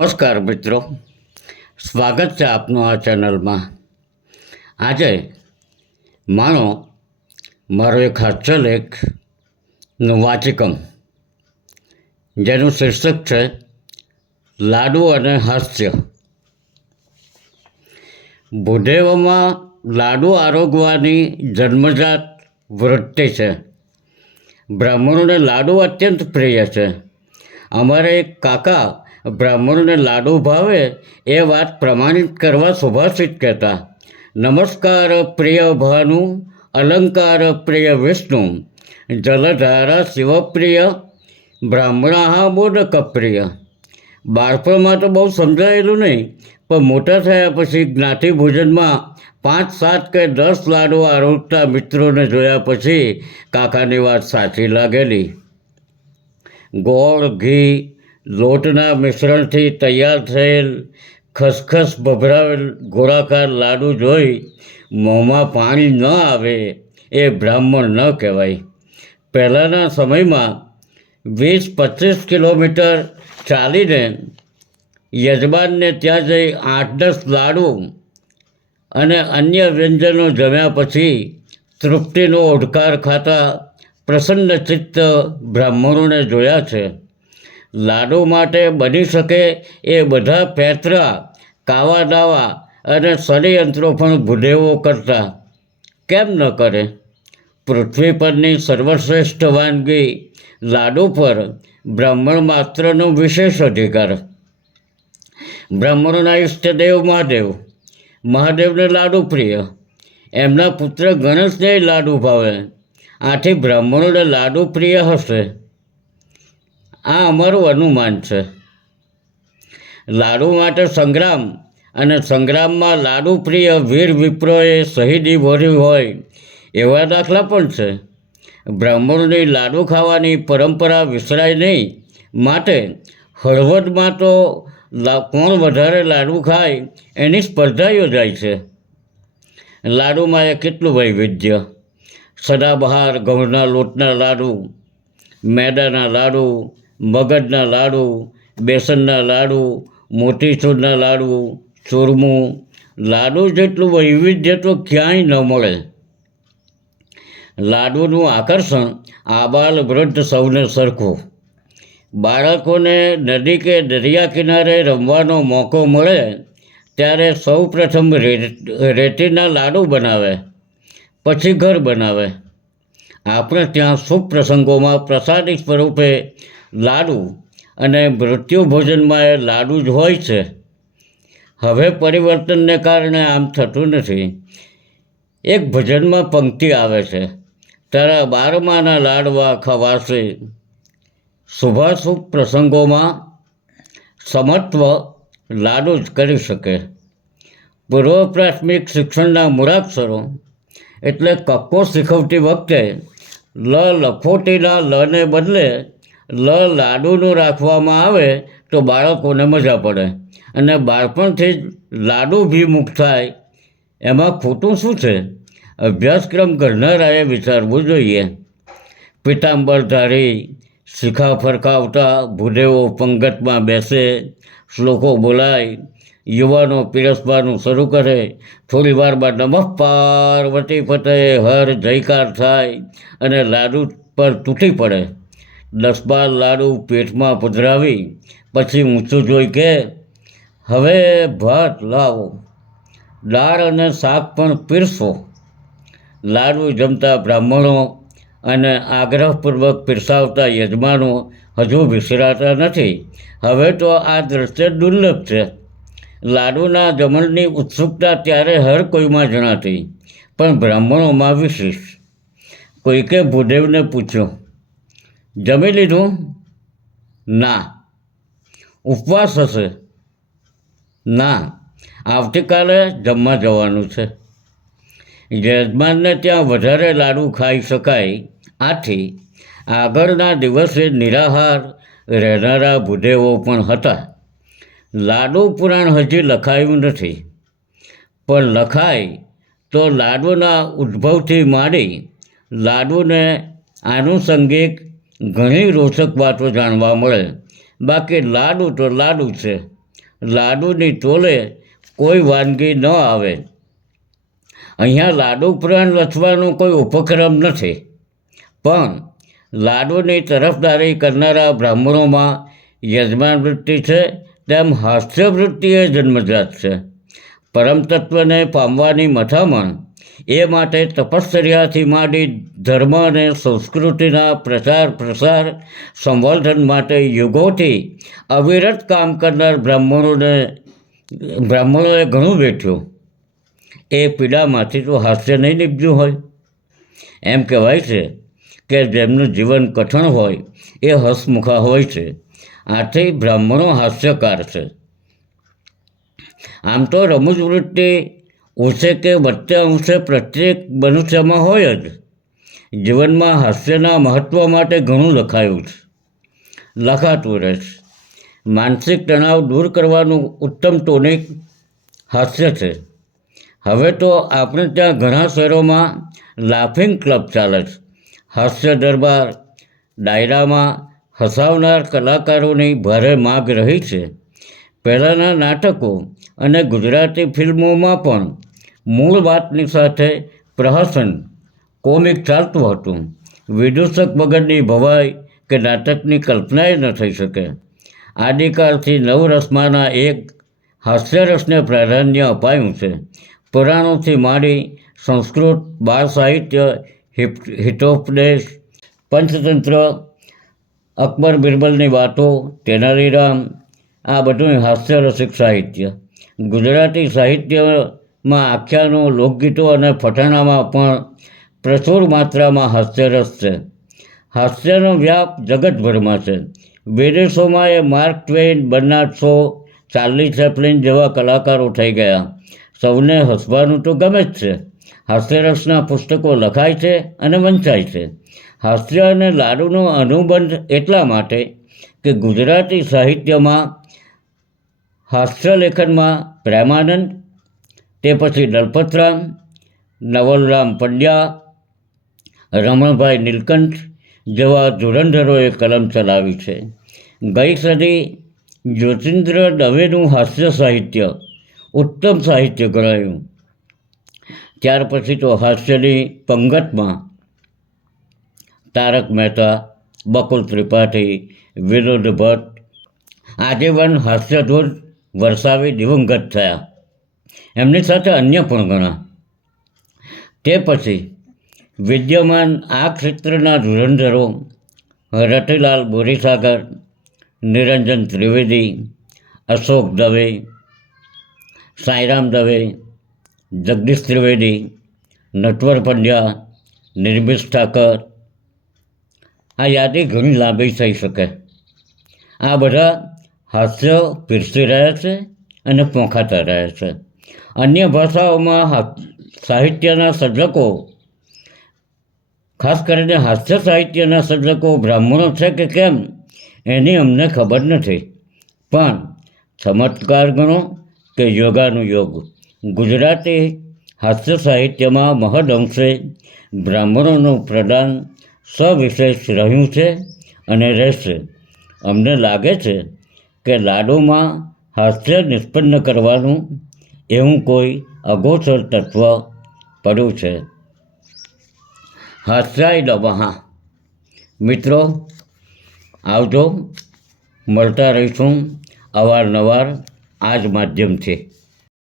નમસ્કાર મિત્રો, સ્વાગત છે આપનું આ ચેનલમાં. આજે મારો એક હાસ્ય લેખનું વાચિકમ, જેનું શીર્ષક છે લાડુ અને હાસ્ય. ભૂદેવમાં લાડુ આરોગવાની જન્મજાત વૃત્તિ છે. બ્રાહ્મણોને લાડુ અત્યંત પ્રિય છે. અમારે એક કાકા બ્રાહ્મણોને લાડુ ભાવે એ વાત પ્રમાણિત કરવા સુભાષિત કહેતા: નમસ્કાર પ્રિય ભાનુ, અલંકાર પ્રિય વિષ્ણુ, જલધારા શિવપ્રિય, બ્રાહ્મણા મોદક પ્રિય. બાળપણમાં તો બહુ સમજાયેલું નહીં, પણ મોટા થયા પછી જ્ઞાતિ ભોજનમાં 5, 7 કે 10 લાડુ આરોગતા મિત્રોને જોયા પછી કાકાની વાત સાચી લાગેલી. ગોળ, ઘી, લોટના મિશ્રણથી તૈયાર થયેલ ખસખસ ભભરાવેલ ગોળાકાર લાડુ જોઈ મોંમાં પાણી ન આવે એ બ્રાહ્મણ ન કહેવાય. પહેલાંના સમયમાં 20-25 કિલોમીટર ચાલીને યજમાનને ત્યાં જઈ 8-10 લાડુ અને અન્ય વ્યંજનો જમ્યા પછી તૃપ્તિનો ઓડકાર ખાતા પ્રસન્નચિત્ત બ્રાહ્મણોને જોયા છે. લાડુ માટે બની શકે એ બધા પેતરા, કાવા દાવા અને ષડયંત્રો પણ ભૂદેવો કરતા. કેમ ન કરે? પૃથ્વી પરની સર્વશ્રેષ્ઠ વાનગી લાડુ પર બ્રાહ્મણ માત્રનો વિશેષ અધિકાર. બ્રાહ્મણોના ઈષ્ટદેવ મહાદેવ. મહાદેવને લાડુ પ્રિય. એમના પુત્ર ગણેશને લાડુ ભાવે. આથી બ્રાહ્મણોને લાડુ પ્રિય હશે, આ અમારું અનુમાન છે. લાડુ માટે સંગ્રામ અને સંગ્રામમાં લાડુ પ્રિય વીર વિપ્રોએ શહીદી વહોરી હોય એવા દાખલા પણ છે. બ્રાહ્મણોની લાડુ ખાવાની પરંપરા વિસરાય નહીં, માટે હળવદમાં તો કોણ વધારે લાડુ ખાય એની સ્પર્ધા યોજાય છે. લાડુમાં એ કેટલું વૈવિધ્ય! સદાબહાર ઘઉંના લોટના લાડુ, મેદાના લાડુ, મગજના લાડુ, બેસનના લાડુ, મોતીચૂરના લાડુ, ચૂરમું. લાડુ જેટલું વૈવિધ્ય તો ક્યાંય ન મળે. લાડુનું આકર્ષણ આબાલ વૃદ્ધ સૌને સરખું. બાળકોને નદી કે દરિયા કિનારે રમવાનો મોકો મળે ત્યારે સૌ પ્રથમ રેતીના લાડુ બનાવે, પછી ઘર બનાવે. આપણે ત્યાં શુભ પ્રસંગોમાં પ્રસાદી સ્વરૂપે લાડુ અને મૃત્યુ ભોજનમાં એ લાડુ જ હોય છે. હવે પરિવર્તનને કારણે આમ થતું નથી. એક ભજનમાં પંક્તિ આવે છે: તારા 12માના લાડવા ખવાશે. શુભાશુભ પ્રસંગોમાં સમત્વ લાડુ જ કરી શકે. પૂર્વ પ્રાથમિક શિક્ષણના મૂળાક્ષરો એટલે કક્કો શીખવતી વખતે લખોટીના લને બદલે લાડુનું રાખવામાં આવે તો બાળકોને મજા પડે અને બાળપણથી જ લાડુભિમુખ થાય. એમાં ખોટું શું છે? અભ્યાસક્રમ કરનારાએ વિચારવું જોઈએ. પિતાંબરધારી શિખા ફરકાવતા ભૂદેવો પંગતમાં બેસે, શ્લોકો બોલાય, યુવાનો પીરસવાનું શરૂ કરે. થોડી વારમાં નમઃ પાર્વતી પતય હર જયકાર થાય અને લાડુ પર તૂટી પડે. 10-12 લાડુ પેટમાં પધરાવી પછી ઊંચું જોઈ કે હવે ભાત લાવો, દાળ અને શાક પણ પીરસો. લાડુ જમતા બ્રાહ્મણો અને આગ્રહપૂર્વક પીરસાવતા યજમાનો હજુ વિસરાતા નથી. હવે તો આ દ્રશ્ય દુર્લભ છે. લાડુના જમણની ઉત્સુકતા ત્યારે હર કોઈમાં જણાતી, પણ બ્રાહ્મણોમાં વિશેષ. કોઈકે ભૂદેવને પૂછ્યું, જમી લીધું? ના. ઉપવાસ હશે? ના, આવતીકાલે જમવા જવાનું છે. યજમાનને ત્યાં વધારે લાડુ ખાઈ શકાય, આથી આગળના દિવસે નિરાહાર રહેનારા ભૂદેવો પણ હતા. લાડુ પુરાણ હજી લખાયું નથી, પણ લખાય તો લાડુના ઉદ્ભવથી માંડી લાડુને આનુષંગિક ઘણી રોચક વાતો જાણવા મળે. બાકી લાડુ તો લાડુ છે, લાડુની તોલે કોઈ વાનગી ન આવે. અહીંયા લાડુ પુરાણ રચવાનો કોઈ ઉપક્રમ નથી, પણ લાડુની તરફદારી કરનારા બ્રાહ્મણોમાં યજમાન વૃત્તિ છે, તેમ હાસ્ય વૃત્તિએ જન્મજાત છે. પરમ તત્વને પામવાની મથામણ એ માટે તપશ્ચર્યાથી માંડી ધર્મ અને સંસ્કૃતિના પ્રચાર પ્રસાર સંવર્ધન માટે યુગોથી અવિરત કામ કરનાર બ્રાહ્મણોએ ઘણું વેઠ્યું. એ પીડામાંથી તો હાસ્ય નહીં નીપજ્યું હોય. એમ કહેવાય છે કે જેમનું જીવન કઠણ હોય એ હસમુખા હોય છે. આથી બ્રાહ્મણો હાસ્યકાર છે. આમ તો રમૂજ વૃત્તિ ઓછે કે વચ્ચે અંશે પ્રત્યેક મનુષ્યમાં હોય જ. જીવનમાં હાસ્યના મહત્ત્વ માટે ઘણું લખાયું છે, લખાતું રહે છે. માનસિક તણાવ દૂર કરવાનું ઉત્તમ ટોનિક હાસ્ય છે. હવે તો આપણે ત્યાં ઘણા શહેરોમાં લાફિંગ ક્લબ ચાલે છે. હાસ્ય દરબાર ડાયરામાં હસાવનાર કલાકારોની ભારે માગ રહી છે. પહેલાંના નાટકો અને ગુજરાતી ફિલ્મોમાં પણ મૂળ વાતની સાથે પ્રહસન કોમિક ચાલતું હતું. વિદૂષક વગરની ભવાઈ કે નાટકની કલ્પનાએ ન થઈ શકે. આદિકાળથી નવરસમાંના એક હાસ્યરસને પ્રાધાન્ય અપાયું છે. પુરાણોથી માંડી સંસ્કૃત બાળ સાહિત્ય, હિતોપદેશ, પંચતંત્ર, અકબર બિરબલની વાતો, તેનાલીરામ, આ બધું હાસ્યરસિક સાહિત્ય. ગુજરાતી સાહિત્યમાં આખ્યાનો, લોકગીતો અને ફટાણામાં પણ પ્રચુર માત્રામાં હાસ્યરસ છે. હાસ્યનો વ્યાપ જગતભરમાં છે. વિદેશોમાં એ Mark Twain, Bernard Shaw, Charlie Chaplin જેવા કલાકારો થઈ ગયા. સૌને હસવાનું તો ગમે જ છે. હાસ્યરસના પુસ્તકો લખાય છે અને વંચાય છે. હાસ્ય અને લાડુનો અનુબંધ એટલા માટે કે ગુજરાતી સાહિત્યમાં હાસ્યલેખનમાં પ્રેમાનંદ, તે પછી દલપતરામ, નવલરામ પંડ્યા, રમણભાઈ નીલકંઠ જેવા ધુરંધરોએ કલમ ચલાવી છે. ગઈ સદી જ્યોતિન્દ્ર દવેનું હાસ્ય સાહિત્ય ઉત્તમ સાહિત્ય ગણાયું. ત્યાર પછી તો હાસ્યની પંગતમાં તારક મહેતા, બકુલ ત્રિપાઠી, વિનોદ ભટ્ટ આજીવન હાસ્યધૂર વરસાવી દિવંગત થયા. એમની સાથે અન્ય પણ ઘણા. તે પછી વિદ્યમાન આ ક્ષેત્રના ધુરંધરો રતિલાલ બોરીસાગર, નિરંજન ત્રિવેદી, અશોક દવે, સાંઈરામ દવે, જગદીશ ત્રિવેદી, નટવર પંડ્યા, નિર્મિશ ઠાકર, આ યાદી ઘણી લાંબી થઈ શકે. આ બધા હાસ્ય પીરસી રહ્યા છે અને પોંખાતા રહ્યા છે. અન્ય ભાષાઓમાં સાહિત્યના સર્જકો, ખાસ કરીને હાસ્ય સાહિત્યના સર્જકો બ્રાહ્મણો છે કે કેમ એની અમને ખબર નથી, પણ ચમત્કાર ગણો કે યોગાનુયોગ ગુજરાતી હાસ્ય સાહિત્યમાં મહદ અંશે બ્રાહ્મણોનું પ્રદાન સવિશેષ રહ્યું છે અને રહેશે. અમને લાગે છે કે લાડુમાં હાસ્ય નિષ્પન્ન કરવાનું એવું કોઈ અગોચર તત્વ પડ્યું છે. હાસ્યાય નમઃ. મિત્રો આવજો, મળતા રહીશું અવારનવાર આ જ માધ્યમથી.